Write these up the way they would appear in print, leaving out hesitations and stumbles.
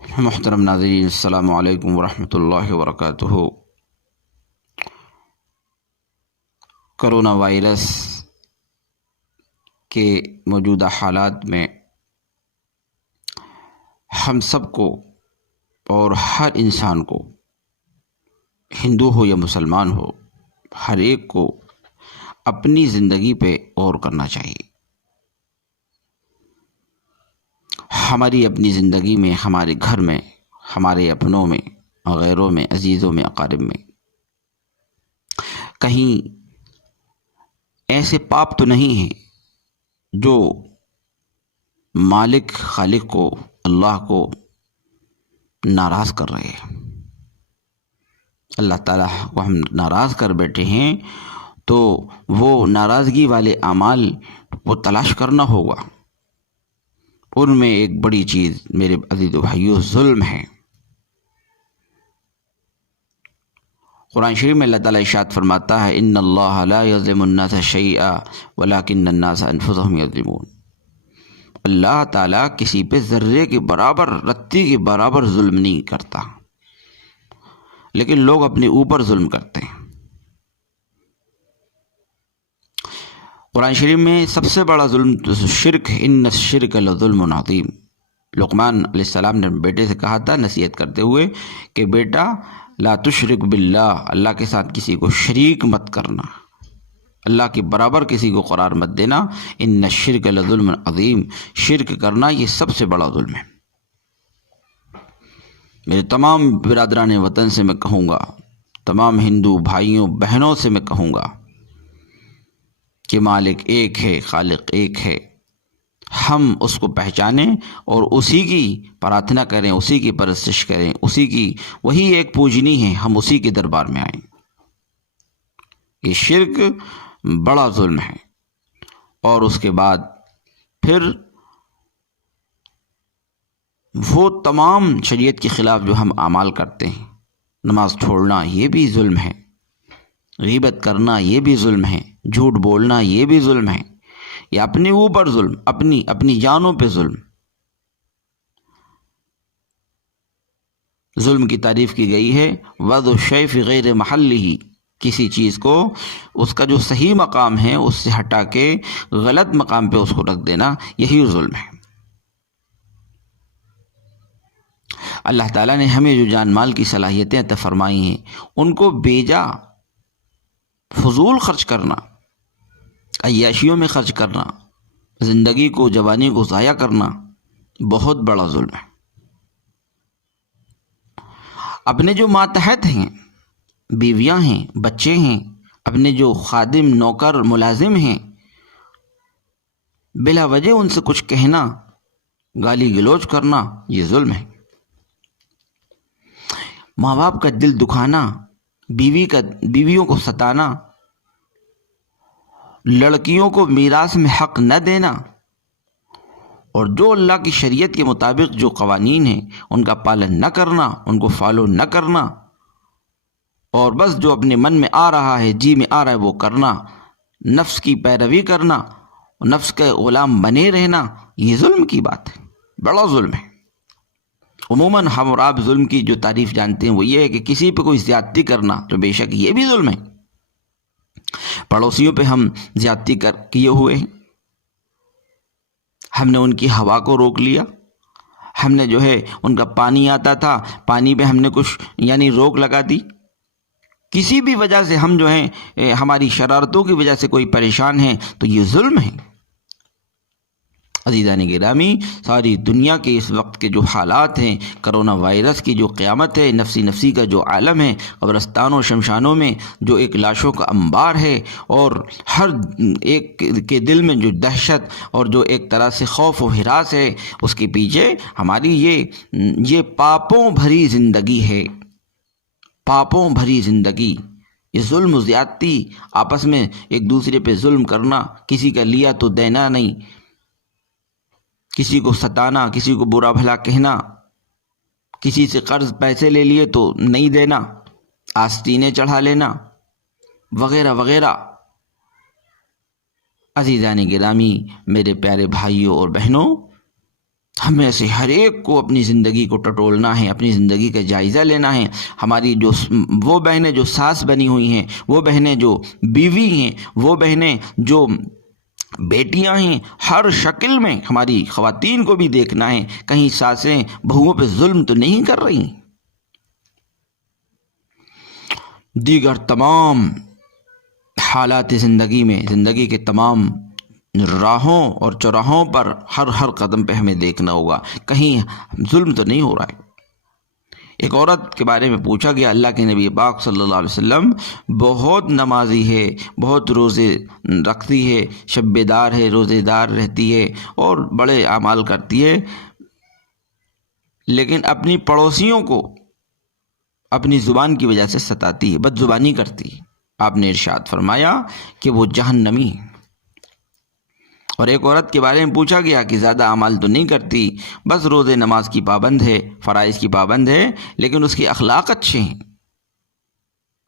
محترم ناظرین، السلام علیکم ورحمۃ اللہ وبرکاتہ۔ کرونا وائرس کے موجودہ حالات میں ہم سب کو اور ہر انسان کو، ہندو ہو یا مسلمان ہو، ہر ایک کو اپنی زندگی پہ غور کرنا چاہیے۔ ہماری اپنی زندگی میں، ہمارے گھر میں، ہمارے اپنوں میں، غیروں میں، عزیزوں میں، اقارب میں کہیں ایسے پاپ تو نہیں ہیں جو مالک خالق کو، اللہ کو ناراض کر رہے ہیں۔ اللہ تعالیٰ کو ہم ناراض کر بیٹھے ہیں تو وہ ناراضگی والے اعمال وہ تلاش کرنا ہوگا۔ ان میں ایک بڑی چیز میرے عزیز و بھائیو ظلم ہے۔ قرآن شریف میں اللہ تعالیٰ ارشاد فرماتا ہے، ان اللہ لا یظلم الناس شیئا ولکن الناس انفسهم یظلمون۔ اللہ تعالیٰ کسی پہ ذرے کے برابر، رتی کے برابر ظلم نہیں کرتا، لیکن لوگ اپنے اوپر ظلم کرتے ہیں۔ قرآن شریف میں سب سے بڑا ظلم شرک ہے، ان الشرک لظلم عظیم۔ لقمان علیہ السلام نے بیٹے سے کہا تھا نصیحت کرتے ہوئے کہ بیٹا لا تشرک باللہ، اللہ کے ساتھ کسی کو شریک مت کرنا، اللہ کے برابر کسی کو قرار مت دینا۔ ان الشرک لظلم عظیم، شرک کرنا یہ سب سے بڑا ظلم ہے۔ میرے تمام برادران وطن سے میں کہوں گا، تمام ہندو بھائیوں بہنوں سے میں کہوں گا کہ مالک ایک ہے، خالق ایک ہے، ہم اس کو پہچانیں اور اسی کی پرارتھنا کریں، اسی کی پرستش کریں، اسی کی وہی ایک پوجنی ہے، ہم اسی کے دربار میں آئیں۔ یہ شرک بڑا ظلم ہے۔ اور اس کے بعد پھر وہ تمام شریعت کے خلاف جو ہم اعمال کرتے ہیں، نماز چھوڑنا یہ بھی ظلم ہے، غیبت کرنا یہ بھی ظلم ہے، جھوٹ بولنا یہ بھی ظلم ہے، یا اپنے اوپر ظلم، اپنی جانوں پہ ظلم۔ ظلم کی تعریف کی گئی ہے وضع الشیء فی غیر محلہ، کسی چیز کو اس کا جو صحیح مقام ہے اس سے ہٹا کے غلط مقام پہ اس کو رکھ دینا، یہی ظلم ہے۔ اللہ تعالیٰ نے ہمیں جو جان مال کی صلاحیتیں عطا فرمائی ہیں، ان کو بیجا فضول خرچ کرنا، عیاشیوں میں خرچ کرنا، زندگی کو، جوانی کو ضائع کرنا بہت بڑا ظلم ہے۔ اپنے جو ماتحت ہیں، بیویاں ہیں، بچے ہیں، اپنے جو خادم، نوکر، ملازم ہیں، بلا وجہ ان سے کچھ کہنا، گالی گلوچ کرنا یہ ظلم ہے۔ ماں باپ کا دل دکھانا، بیویوں کو ستانا، لڑکیوں کو میراث میں حق نہ دینا، اور جو اللہ کی شریعت کے مطابق جو قوانین ہیں ان کا پالن نہ کرنا، ان کو فالو نہ کرنا، اور بس جو اپنے من میں آ رہا ہے، جی میں آ رہا ہے وہ کرنا، نفس کی پیروی کرنا، نفس کے غلام بنے رہنا، یہ ظلم کی بات ہے، بڑا ظلم ہے۔ عموماً ہم اور آپ ظلم کی جو تعریف جانتے ہیں وہ یہ ہے کہ کسی پہ کوئی زیادتی کرنا، تو بے شک یہ بھی ظلم ہے۔ پڑوسیوں پہ ہم زیادتی کیے ہوئے ہیں، ہم نے ان کی ہوا کو روک لیا، ہم نے جو ہے ان کا پانی آتا تھا، پانی پہ ہم نے کچھ روک لگا دی، کسی بھی وجہ سے ہم جو ہیں ہماری شرارتوں کی وجہ سے کوئی پریشان ہیں تو یہ ظلم ہے۔ عزیزان گرامی، ساری دنیا کے اس وقت کے جو حالات ہیں، کرونا وائرس کی جو قیامت ہے، نفسی کا جو عالم ہے، قبرستانوں و شمشانوں میں جو ایک لاشوں کا انبار ہے، اور ہر ایک کے دل میں جو دہشت اور جو ایک طرح سے خوف و ہراس ہے، اس کے پیچھے ہماری یہ پاپوں بھری زندگی ہے، پاپوں بھری زندگی، یہ ظلم و زیادتی، آپس میں ایک دوسرے پہ ظلم کرنا، کسی کا لیا تو دینا نہیں، کسی کو ستانا، کسی کو برا بھلا کہنا، کسی سے قرض پیسے لے لیے تو نہیں دینا، آستینیں چڑھا لینا، وغیرہ وغیرہ۔ عزیزان گرامی، میرے پیارے بھائیوں اور بہنوں، ہمیں سے ہر ایک کو اپنی زندگی کو ٹٹولنا ہے، اپنی زندگی کا جائزہ لینا ہے۔ ہماری جو وہ بہنیں جو ساس بنی ہوئی ہیں، وہ بہنیں جو بیوی ہیں، وہ بہنیں جو بیٹیاں ہیں، ہر شکل میں ہماری خواتین کو بھی دیکھنا ہے کہیں ساسیں بہوؤں پہ ظلم تو نہیں کر رہی۔ دیگر تمام حالات زندگی میں، زندگی کے تمام راہوں اور چوراہوں پر ہر قدم پہ ہمیں دیکھنا ہوگا کہیں ظلم تو نہیں ہو رہا ہے۔ ایک عورت کے بارے میں پوچھا گیا، اللہ کے نبی پاک صلی اللہ علیہ وسلم بہت نمازی ہے، بہت روزے رکھتی ہے، شب بیدار ہے، روزے دار رہتی ہے اور بڑے اعمال کرتی ہے، لیکن اپنی پڑوسیوں کو اپنی زبان کی وجہ سے ستاتی ہے، بد زبانی کرتی ہے۔ آپ نے ارشاد فرمایا کہ وہ جہنمی ہے۔ اور ایک عورت کے بارے میں پوچھا گیا کہ زیادہ اعمال تو نہیں کرتی، بس روزے نماز کی پابند ہے، فرائض کی پابند ہے، لیکن اس کے اخلاق اچھے ہیں،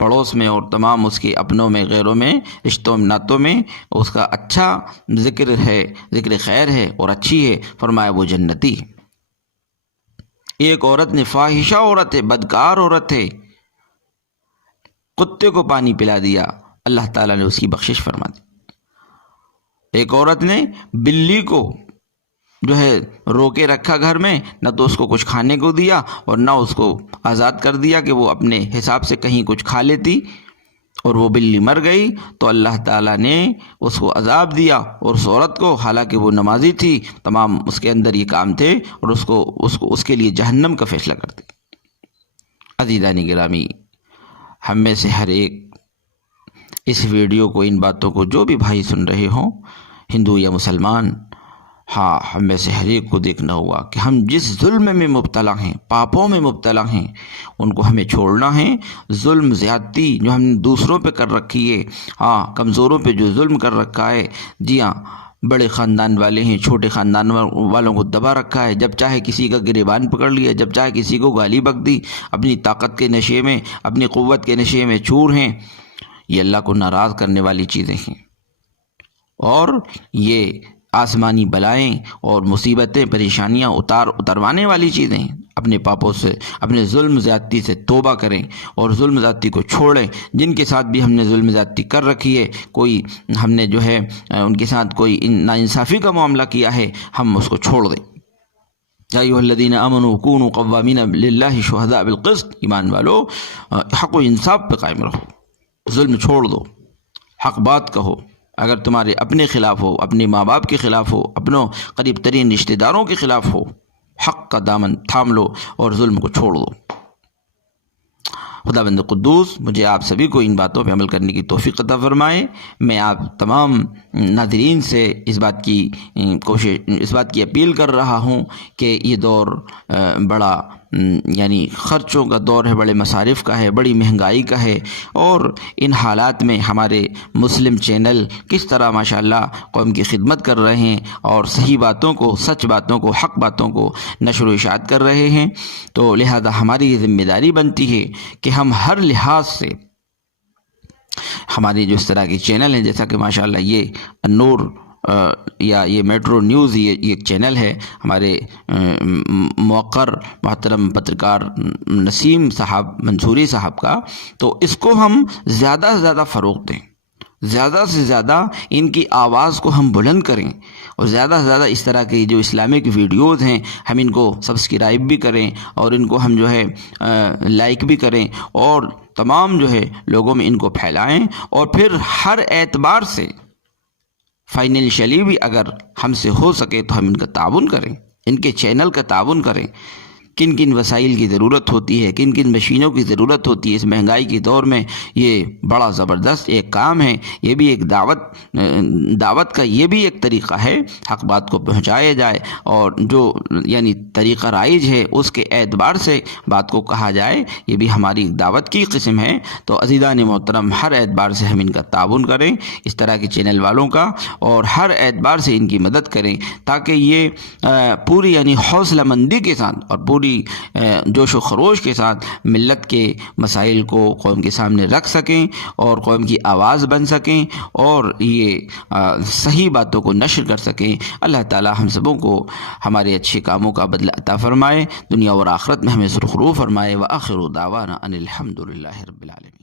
پڑوس میں اور تمام اس کے اپنوں میں، غیروں میں، رشتوں ناتوں میں اس کا اچھا ذکر ہے، ذکر خیر ہے اور اچھی ہے، فرمایا وہ جنتی ہے۔ ایک عورت نے فاحشہ عورت ہے، بدکار عورت ہے، کتے کو پانی پلا دیا، اللہ تعالیٰ نے اس کی بخشش فرما دی۔ ایک عورت نے بلی کو جو ہے روکے رکھا گھر میں، نہ تو اس کو کچھ کھانے کو دیا اور نہ اس کو آزاد کر دیا کہ وہ اپنے حساب سے کہیں کچھ کھا لیتی، اور وہ بلی مر گئی تو اللہ تعالیٰ نے اس کو عذاب دیا، اور اس عورت کو، حالانکہ وہ نمازی تھی، تمام اس کے اندر یہ کام تھے، اور اس کے لیے جہنم کا فیصلہ کر دیا۔ عزیزان گرامی، ہم میں سے ہر ایک اس ویڈیو کو، ان باتوں کو جو بھی بھائی سن رہے ہوں، ہندو یا مسلمان، ہم میں سے ہر ایک کو دیکھنا ہوگا کہ ہم جس ظلم میں مبتلا ہیں، پاپوں میں مبتلا ہیں، ان کو ہمیں چھوڑنا ہے۔ ظلم، زیادتی جو ہم نے دوسروں پہ کر رکھی ہے، کمزوروں پہ جو ظلم کر رکھا ہے، جی ہاں، بڑے خاندان والے ہیں، چھوٹے خاندان والوں کو دبا رکھا ہے، جب چاہے کسی کا گریبان پکڑ لیا، جب چاہے کسی کو گالی بک دی، اپنی طاقت کے نشے میں، اپنی قوت کے نشے میں چور ہیں۔ یہ اللہ کو ناراض کرنے والی چیزیں ہیں، اور یہ آسمانی بلائیں اور مصیبتیں، پریشانیاں اتروانے والی چیزیں ہیں۔ اپنے پاپوں سے، اپنے ظلم زیادتی سے توبہ کریں اور ظلم زیادتی کو چھوڑیں۔ جن کے ساتھ بھی ہم نے ظلم زیادتی کر رکھی ہے، کوئی ہم نے جو ہے ان کے ساتھ کوئی ناانصافی کا معاملہ کیا ہے، ہم اس کو چھوڑ دیں۔ یا ایھا الذین آمنوا کونوا قوامین للہ شہداء بالقسط، ایمان والو حق و انصاف پہ قائم رہو، ظلم چھوڑ دو، حق بات کہو۔ اگر تمہارے اپنے خلاف ہو، اپنے ماں باپ کے خلاف ہو، اپنوں قریب ترین رشتہ داروں کے خلاف ہو، حق کا دامن تھام لو اور ظلم کو چھوڑ دو۔ خداوند قدوس مجھے آپ سبھی کو ان باتوں پہ عمل کرنے کی توفیق عطا فرمائے۔ میں آپ تمام ناظرین سے اس بات کی اپیل کر رہا ہوں کہ یہ دور بڑا یعنی خرچوں کا دور ہے، بڑے مصارف کا ہے، بڑی مہنگائی کا ہے، اور ان حالات میں ہمارے مسلم چینل کس طرح ماشاءاللہ قوم کی خدمت کر رہے ہیں اور صحیح باتوں کو، سچ باتوں کو، حق باتوں کو نشر و اشاعت کر رہے ہیں، تو لہذا ہماری یہ ذمہ داری بنتی ہے کہ ہم ہر لحاظ سے ہمارے جو اس طرح کے چینل ہیں، جیسا کہ ماشاءاللہ یہ نور یا یہ میٹرو نیوز، یہ ایک چینل ہے ہمارے موقر محترم پترکار نسیم صاحب منصوری صاحب کا، تو اس کو ہم زیادہ سے زیادہ فروغ دیں، زیادہ سے زیادہ ان کی آواز کو ہم بلند کریں، اور زیادہ سے زیادہ اس طرح کی جو اسلامک ویڈیوز ہیں ہم ان کو سبسکرائب بھی کریں، اور ان کو ہم جو ہے لائک بھی کریں، اور تمام جو ہے لوگوں میں ان کو پھیلائیں، اور پھر ہر اعتبار سے فائنینشلی بھی اگر ہم سے ہو سکے تو ہم ان کا تعاون کریں، ان کے چینل کا تعاون کریں۔ کن کن وسائل کی ضرورت ہوتی ہے، کن کن مشینوں کی ضرورت ہوتی ہے، اس مہنگائی کے دور میں یہ بڑا زبردست ایک کام ہے، یہ بھی ایک دعوت کا یہ بھی ایک طریقہ ہے، حق بات کو پہنچایا جائے، اور جو یعنی طریقہ رائج ہے اس کے اعتبار سے بات کو کہا جائے، یہ بھی ہماری دعوت کی قسم ہے۔ تو عزیزان محترم، ہر اعتبار سے ہم ان کا تعاون کریں، اس طرح کے چینل والوں کا، اور ہر اعتبار سے ان کی مدد کریں، تاکہ یہ پوری یعنی حوصلہ مندی کے ساتھ اور پوری پوری جوش و خروش کے ساتھ ملت کے مسائل کو قوم کے سامنے رکھ سکیں اور قوم کی آواز بن سکیں اور یہ صحیح باتوں کو نشر کر سکیں۔ اللہ تعالی ہم سبوں کو ہمارے اچھے کاموں کا بدلہ عطا فرمائے، دنیا اور آخرت میں ہمیں سرخرو فرمائے۔ وآخر دعوانا ان الحمد للہ رب العالمین۔